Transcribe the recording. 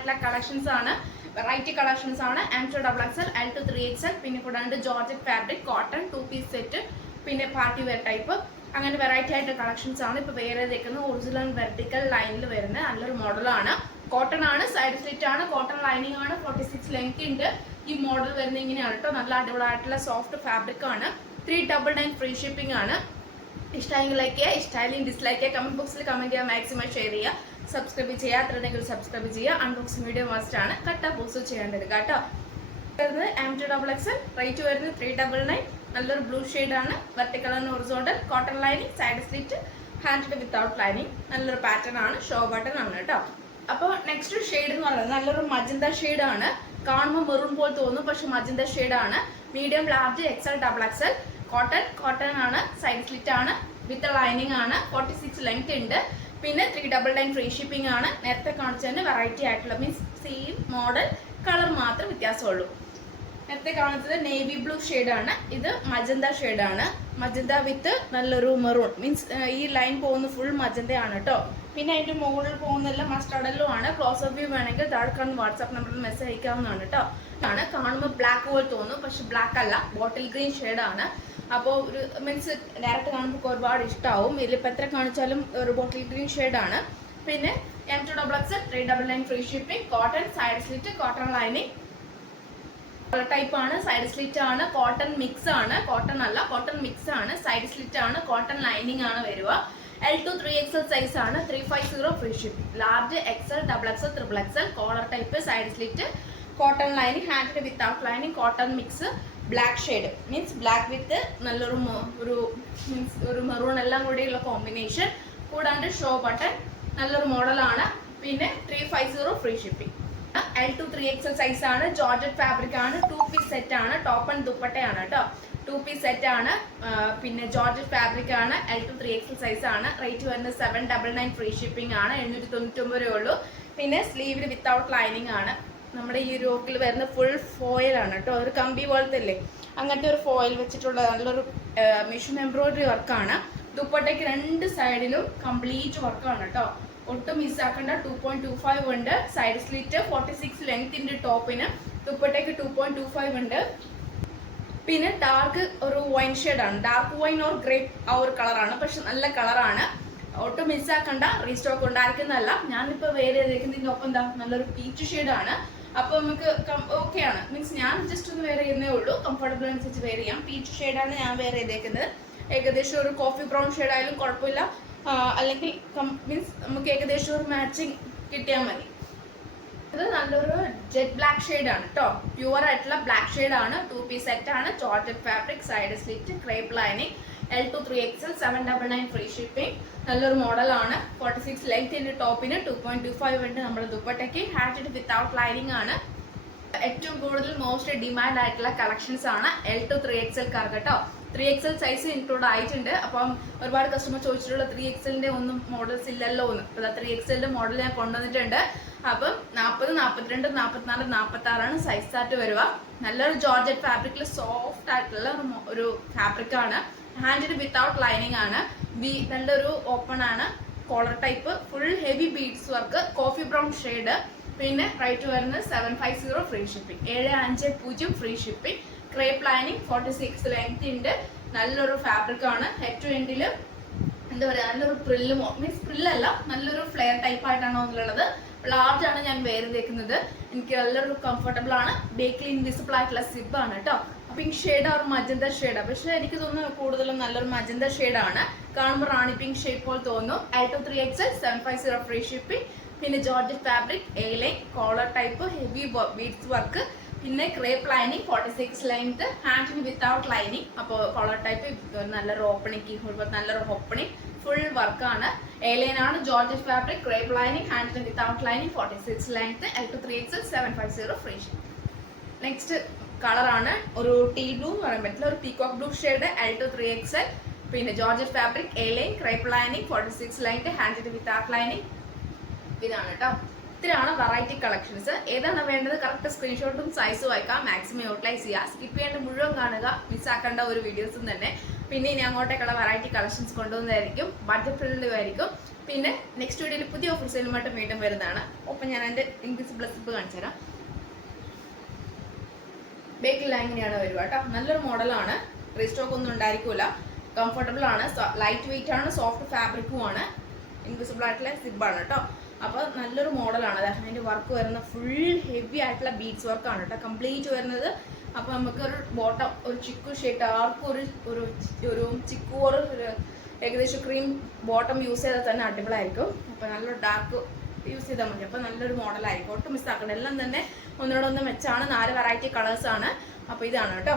ആയിട്ടുള്ള കളക്ഷൻസ് ആണ്, variety collections ആണ്. M2 XXL, L2 3XL, പിന്നെ കൂടാണ്ട് georgette fabric, cotton 2 piece set, പിന്നെ പാർട്ടി വെയർ ടൈപ്പ്, അങ്ങനെ വെറൈറ്റി ആയിട്ട് കളക്ഷൻസ് ആണ്. ഇപ്പോൾ വേറെ ഇരിക്കുന്നത് ഒറിജിനൽ വെർട്ടിക്കൽ ലൈനിൽ വരുന്ന നല്ലൊരു മോഡലാണ്. കോട്ടൺ ആണ്, സൈഡ് സ്ലിറ്റ് ആണ്, കോട്ടൺ ലൈനിങ് ആണ്, 46 ലെങ്ത് ഉണ്ട്. ഈ മോഡൽ വരുന്നത് ഇങ്ങനെയാണ് കേട്ടോ. നല്ല അടിപൊളിയായിട്ടുള്ള സോഫ്റ്റ് ഫാബ്രിക് ആണ്. 399 ഫ്രീ ഷിപ്പിംഗ് ആണ്. ഇഷ്ടമെങ്കിൽ ലൈക്ക് ചെയ്യുക, ഇഷ്ടമായാലും ഡിസ്ലൈക്ക് ചെയ്യുക, കമന്റ് ബോക്സിൽ കമന്റ് ചെയ്യുക, മാക്സിമം ഷെയർ ചെയ്യുക, സബ്സ്ക്രൈബ് ചെയ്യുക. അത്രയെങ്കിൽ സബ്സ്ക്രൈബ് ചെയ്യുക. അൺബോക്സിംഗ് വീഡിയോ മസ്റ്റ് ആണ്, കട്ട പോസ്റ്റ് ചെയ്യേണ്ടത് കേട്ടോ. M2 XXL, റേറ്റ് വരുന്നത് 399. നല്ലൊരു ബ്ലൂ ആണ്, vertical and horizontal, cotton lining, side slit, hand without lining, നല്ലൊരു പാറ്റേൺ ആണ്, ഷോ ബട്ടൺ ആണ് കേട്ടോ. അപ്പോൾ നെക്സ്റ്റ് ഷെയ്ഡ് എന്ന് പറയുന്നത് നല്ലൊരു മജന്ത ആണ്. കാണുമ്പോൾ മെറൂൺ പോലെ തോന്നും, പക്ഷെ മജന്ത ആണ്. Medium, large, XL, XXL, cotton ആണ്, സൈഡ് സ്ലിറ്റ് ആണ്, വിത്ത് ലൈനിങ് ആണ്, 46 ലെങ്ത് ഉണ്ട്. പിന്നെ 399 ഫ്രീ ഷിപ്പിംഗ് ആണ്. നേരത്തെ കാണിച്ചതിന് വെറൈറ്റി ആയിട്ടുള്ള മീൻസ് സെയിം മോഡൽ, കളർ മാത്രം വ്യത്യാസമുള്ളൂ. നേരത്തെ കാണിച്ചത് നേവി ബ്ലൂ ആണ്, ഇത് മജന്ത ആണ്. മജന്ത വിത്ത് നല്ലൊരു മെറൂൺ, മീൻസ് ഈ ലൈൻ പോകുന്ന ഫുൾ മജന്തയാണ് കേട്ടോ. പിന്നെ അതിൻ്റെ മുകളിൽ പോകുന്നതെല്ലാം മസ്റ്റാർഡല്ലോ ആണ്. ക്ലോസ് അപ്പ് വ്യൂ വേണമെങ്കിൽ താഴെ കാണുന്ന വാട്സാപ്പ് നമ്പറിൽ മെസ്സേജ് അയക്കാവുന്നതാണ് കേട്ടോ. കാണുമ്പോൾ ബ്ലാക്ക് പോലെ തോന്നും, പക്ഷെ ബ്ലാക്ക് അല്ല, ബോട്ടിൽ ഗ്രീൻ ആണ്. അപ്പോൾ ഒരു മീൻസ് ഡയറക്റ്റ് കാണുമ്പോൾ ഒരുപാട് ഇഷ്ടമാവും. ഇതിലിപ്പോൾ എത്ര കാണിച്ചാലും ഒരു ബോട്ടിൽ ഗ്രീൻ ആണ്. പിന്നെ M2 XXL, 399 free shipping, cotton, side slit, cotton lining type ആണ്, സൈഡ് സ്ലിറ്റ് ആണ്, കോട്ടൺ മിക്സ് ആണ്, കോട്ടൺ അല്ല കോട്ടൺ മിക്സ് ആണ്, സൈഡ് സ്ലിറ്റ് ആണ്, കോട്ടൺ ലൈനിങ് ആണ് വരിക. L2 3XL സൈസ് ആണ്, 350 free shipping. Large, XL, XXL, XXL, collar type, side slit, cotton lining, hand without lining, cotton mix, black shade means black with നല്ലൊരു means ഒരു maroon എല്ലാം കൂടിയുള്ള combination. കൂടാണ്ട് show button, നല്ലൊരു മോഡലാണ്. പിന്നെ 350 free shipping. L2 3XL size ആണ്, georgette fabric ആണ്, 2 പീസ് സെറ്റ് ആണ്, ടോപ്പ് ആൻഡ് ദുപ്പട്ടയാണ് കേട്ടോ. 2 പീസ് സെറ്റ് ആണ്, പിന്നെ ജോർജറ്റ് ഫാബ്രിക് ആണ്, L2 3XL സൈസ് ആണ്. റേറ്റ് വരുന്നത് 799 ഫ്രീ ഷിപ്പിംഗ് ആണ്, 799 ഉള്ളൂ. പിന്നെ സ്ലീവിൽ വിത്തൗട്ട് ലൈനിങ് ആണ്. നമ്മുടെ ഈ യോക്കിൽ വരുന്ന ഫുൾ ഫോയിൽ ആണ് കേട്ടോ. ഒരു കമ്പി പോലത്തെ അല്ലേ, അങ്ങനത്തെ ഒരു ഫോയിൽ വെച്ചിട്ടുള്ള നല്ലൊരു മെഷീൻ എംബ്രോയിഡറി വർക്കാണ്. ദുപ്പട്ടയ്ക്ക് 2 സൈഡിലും കംപ്ലീറ്റ് വർക്കാണ് കേട്ടോ. ഒട്ടും മിസ്സാക്കേണ്ട. 2.25 ഉണ്ട്. സൈഡ് സ്ലിറ്റ് 46 ലെങ്ത്തിന്റെ ടോപ്പിന്, ദുപ്പട്ടയ്ക്ക് 2.25 ഉണ്ട്. പിന്നെ ഡാർക്ക് ഒരു വൈൻ ആണ്, ഡാർക്ക് വൈൻ ഓർ ഗ്രേപ്പ് ആ ഒരു കളറാണ്, പക്ഷെ നല്ല കളറാണ്. ഒട്ടും മിസ്സാക്കണ്ട, റീസ്റ്റോക്ക് ഉണ്ടായിരിക്കുന്നതല്ല. ഞാനിപ്പോൾ വേറെ ഏതെങ്കിലും ഒപ്പം എന്താ നല്ലൊരു പീച്ച് ആണ്. അപ്പോൾ നമുക്ക് ഓക്കെ ആണ്, മീൻസ് ഞാൻ ജസ്റ്റ് ഒന്ന് വേറെ ചെയ്യുന്നേ ഉള്ളൂ, കംഫർട്ടബിൾ അനുസരിച്ച് വേറെ ചെയ്യാം. പീച്ച് ആണ് ഞാൻ വേറെ ചെയ്തേക്കുന്നത്. ഏകദേശം ഒരു കോഫി ബ്രൗൺ ആയാലും കുഴപ്പമില്ല, അല്ലെങ്കിൽ മീൻസ് നമുക്ക് ഏകദേശം ഒരു മാച്ചിങ് കിട്ടിയാൽ മതി. ഇത് നല്ലൊരു ജെറ്റ് ബ്ലാക്ക് ആണ് കേട്ടോ. പ്യുവർ ആയിട്ടുള്ള ബ്ലാക്ക് ആണ്. 2 പീസ് സെറ്റ് ആണ്, georgette fabric, side slit, crepe lining, L2 3XL, 799 free shipping. നല്ലൊരു മോഡലാണ്. 46 ലെങ്ത്തിന്റെ ടോപ്പിന്, 2.25 ഉണ്ട്. നമ്മുടെ ദുപ്പട്ടയ്ക്ക് ഹാൻഡ് വിത്തൗട്ട് ലൈനിങ് ആണ്. ഏറ്റവും കൂടുതൽ മോസ്റ്റ് ഡിമാൻഡ് ആയിട്ടുള്ള കളക്ഷൻസ് ആണ് L2 3XL കേട്ടോ. 3XL സൈസ് ഇൻക്ലൂഡ് ആയിട്ടുണ്ട്. അപ്പം ഒരുപാട് കസ്റ്റമർ ചോദിച്ചിട്ടുള്ള 3XLന്റെ ഒന്നും മോഡൽസ് ഇല്ലല്ലോ എന്ന്. അപ്പോൾ 3XLന്റെ മോഡൽ ഞാൻ കൊണ്ടുവന്നിട്ടുണ്ട്. അപ്പം 40, 42, 44, 46 സൈസ് ചാർട്ട് വരിക. നല്ലൊരു ജോർജറ്റ് ഫാബ്രിക്കിൽ സോഫ്റ്റ് ആയിട്ടുള്ള ഒരു ഫാബ്രിക് ആണ്. ഹാൻഡിന് വിത്തൗട്ട് ലൈനിങ് ആണ്. നല്ലൊരു ഓപ്പൺ ആണ്, collar type, full heavy beads work, coffee brown shade. പിന്നെ റേറ്റ് വരുന്നത് 750 free shipping, 750 free shipping. Crepe lining, 46 length ഉണ്ട്. നല്ലൊരു ഫാബ്രിക് ആണ്. ഹെഡ് ടു എൻഡിൽ എന്താ പറയുക, നല്ലൊരു പ്രില്ല് മീൻസ് പ്രില്ലല്ല, നല്ലൊരു ഫ്ലെയർ ടൈപ്പ് ആയിട്ടാണ് ഒന്നുള്ളത്. ലാർജ് ആണ് ഞാൻ വേറെ തേക്കുന്നത്. എനിക്ക് നല്ലൊരു കംഫർട്ടബിൾ ആണ്. ബേക്കിൽ ഇൻവിസിബിൾ ആയിട്ടുള്ള സിബ് ആണ് കേട്ടോ. Pink shade or magenta shade, പക്ഷെ എനിക്ക് തോന്നുന്നു കൂടുതലും നല്ലൊരു മജന്ത ആണ്. കാണുമ്പോൾ റാണി പിങ്ക് ഷെയ്ഡ് പോലെ തോന്നും. L2 3XL, 750 free shipping. പിന്നെ georgette fabric, A line, collar type, heavy beads work. പിന്നെ ക്രേപ്പ് ലൈനിങ്, 46 ലെങ്ത്, ഹാൻഡിന് വിത്തൗട്ട് ലൈനിങ്. അപ്പോൾ കോളർ ടൈപ്പ് നല്ലൊരു ഓപ്പണിംഗ്, നല്ലൊരു ഓപ്പണിംഗ്, ഫുൾ വർക്കാണ്. എ ലൈൻ ആണ്, ജോർജറ്റ് ഫാബ്രിക്, ക്രേപ്പ് ലൈനിങ്, ഹാൻഡിന് without lining, 46 length, L2 3XL, 750 free shipping. Next കളറാണ് ഒരു ടീ ബ്ലൂ എന്ന് പറയാൻ പറ്റില്ല, ഒരു peacock blue shade, L2 3XL. പിന്നെ georgette fabric, A line, crepe lining, 46 length, ഹാൻഡിന് വിത്തൗട്ട് ലൈനിങ്. ഇതാണ് കേട്ടോ. ഇത്രയാണ് വെറൈറ്റി കളക്ഷൻസ്. ഏതാണ് വേണ്ടത് കറക്റ്റ് സ്ക്രീൻഷോട്ടും സൈസും അയക്കാം, മാക്സിമം യൂട്ടിലൈസ് ചെയ്യുക. സ്കിപ്പ് ചെയ്യേണ്ട മുഴുവൻ കാണുക, മിസ്സാക്കേണ്ട ഒരു വീഡിയോസും തന്നെ. പിന്നെ ഇനി അങ്ങോട്ടേക്കുള്ള വെറൈറ്റി കളക്ഷൻസ് കൊണ്ടുവന്നതായിരിക്കും, ബഡ്ജറ്റ് ഫ്രണ്ട്ലി ആയിരിക്കും. പിന്നെ നെക്സ്റ്റ് വീഡിയോയിൽ പുതിയ ഓഫർ സെയിലുമായിട്ട് വീണ്ടും വരുന്നതാണ്. ഒപ്പം ഞാൻ എൻ്റെ ഇൻവിസിബിൾ സ്ലിപ്പ് കാണിച്ചു തരാം. ബേക്കിൽ ഇങ്ങനെയാണ് വരിക കേട്ടോ. നല്ലൊരു മോഡലാണ്, റീസ്റ്റോക്ക് ഒന്നും ഉണ്ടായിരിക്കില്ല, കംഫർട്ടബിൾ ആണ്, ലൈറ്റ് വെയിറ്റ് ആണ്, സോഫ്റ്റ് ഫാബ്രിക്കും ആണ്, ഇൻവിസിബിൾ ആയിട്ടുള്ള സിബാണ് കേട്ടോ. അപ്പോൾ നല്ലൊരു മോഡലാണ്. അതിൻ്റെ വർക്ക് വരുന്ന ഫുൾ ഹെവി ആയിട്ടുള്ള ബീഡ്സ് വർക്കാണ് കേട്ടോ കംപ്ലീറ്റ് വരുന്നത്. അപ്പോൾ നമുക്ക് ഒരു ബോട്ടം, ഒരു ചിക്കു ഷേഡ്, ആർക്കും ഒരു ചിക്കു ഒരു ഏകദേശം ക്രീം ബോട്ടം യൂസ് ചെയ്താൽ തന്നെ അടിപൊളിയായിരിക്കും. അപ്പോൾ നല്ലൊരു ഡാർക്ക് യൂസ് ചെയ്താൽ മതി. അപ്പോൾ നല്ലൊരു മോഡലായിരിക്കും, ഒട്ടും മിസ്സാക്കണം. എല്ലാം തന്നെ ഒന്നിനോടൊന്ന് മെച്ചാണ്. 4 വെറൈറ്റി കളേഴ്സാണ്. അപ്പോൾ ഇതാണ് കേട്ടോ.